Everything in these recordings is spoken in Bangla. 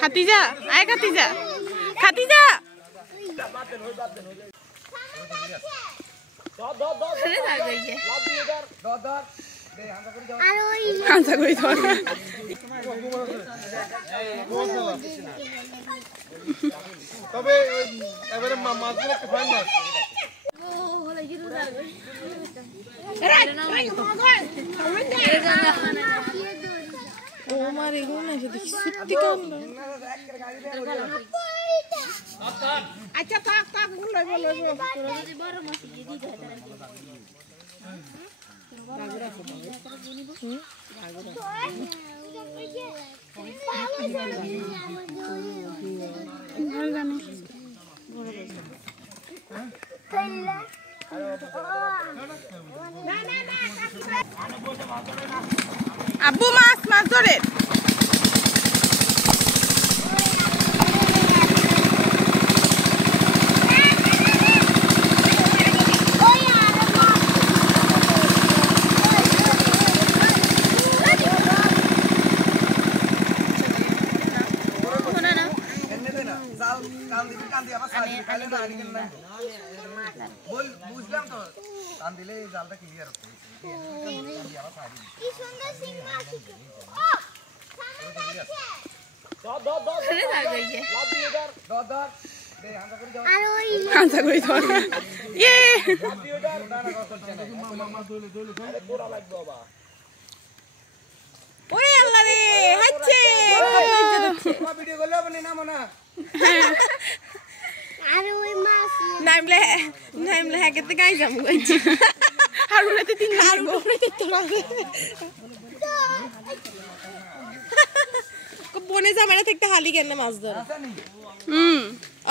খাতিজা আয় খাতিজা খাতিজা হাঁসা করে ধর তবে এবারে মাছগুলো একটু ফাইন মাছ ও মার এগুলো না যদি সত্যি কাম আচ্ছা পাক পাক বল তোরা যদি বড় মাছ দিয়ে দিতে হয় বাগরা আব্বু মাছ মাছ ধরে বুঝলাম তো টান দিলে জালটা ক্লিয়ার হচ্ছে কি সুন্দর সিং মাছ ও সামনে যাচ্ছে দর দে হাঁসা করে যাও আর ওই হাঁসা করে ধর ইয়ে মামা দোলে আরে পোড়া লাগবে বাবা ওরে আল্লাহ রে হাচ্ছে তোমার ভিডিও করলে হবে না মনা আর ওই মাছ নাইমলে হাকেতে গাই যাম কইছি আর উড়াতে তিন আর উড়াতে তোরা কো বনে জামানা থেকে হালি কেন মাছ ধর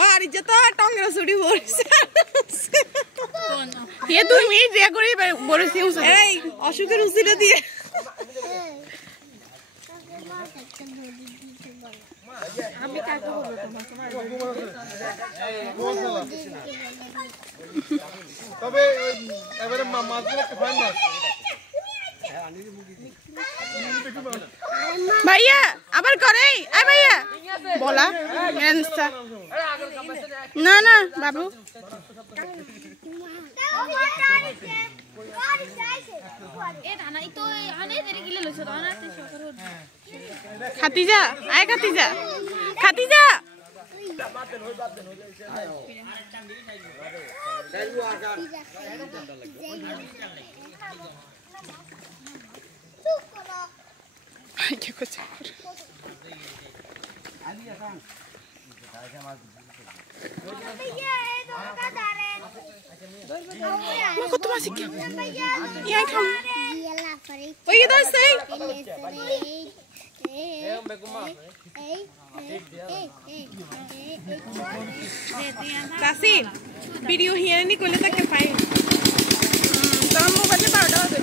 আর ইজ্জত তো টঙ্গের ছুরি বলছে এ 2 মিনিট রে করে বলছি এই অসুখের উচিলে দিয়ে আমি কাকে বলবো তবে এবারে মাছগুলো একটু ফাইন মাছ ভাইয়া আবার করে আয় ভাইয়া বলা না না বাবু খাতিজা আয় খাতিজা খাতিজা কি করছ কত মাছ কি ইয়া খাও ওই কি দস এই কাসি ভিডিও হিয়ার নি কইলে তাকে পাই তোর মোবাইলে পাউডার হবে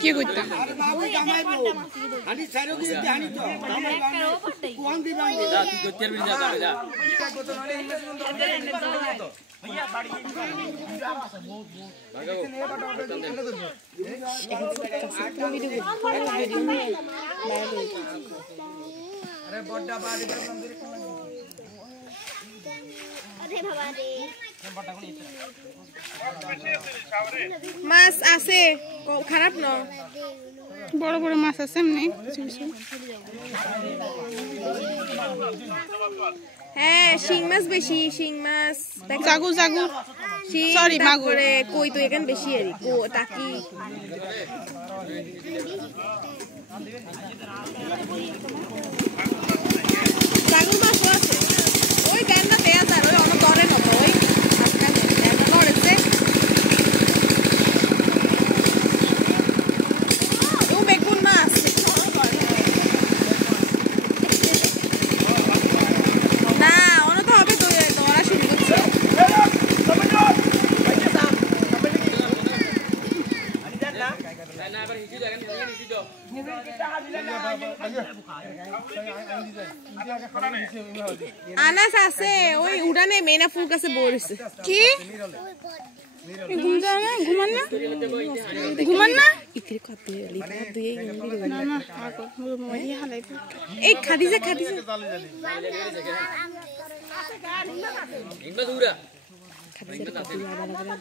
কি করতাম अरे बड़ा बाड़ी अरे बाबा रे মাছ আছে খারাপ না বড় বড় মাছ আছে এমনি হ্যাঁ শিং মাছ বেশি শিং মাছ জাগু জাগু সরি মাগুরে কই তো এখানে বেশি এরি কো টাকি জাগু মাছ আছে ওই দেন না দেয়া যায় ওই অন্য দরে নব ওই আজকাল দেন না লড়েছে ও বেগুন মাছ না অন্য তো হবে তো দরা শুরু করছে আনাস আছে ওই উড়ানে মেনা ফুল কাছে বলছে কি ঘুমা না ঘুমান না ঘুমান না ইতির কাতে লিপা দিয়ে না না আগো মই হালাই এই খাদিজা খাদিজা ইনবা দূরা খাদিজা কাতে লাগা লাগা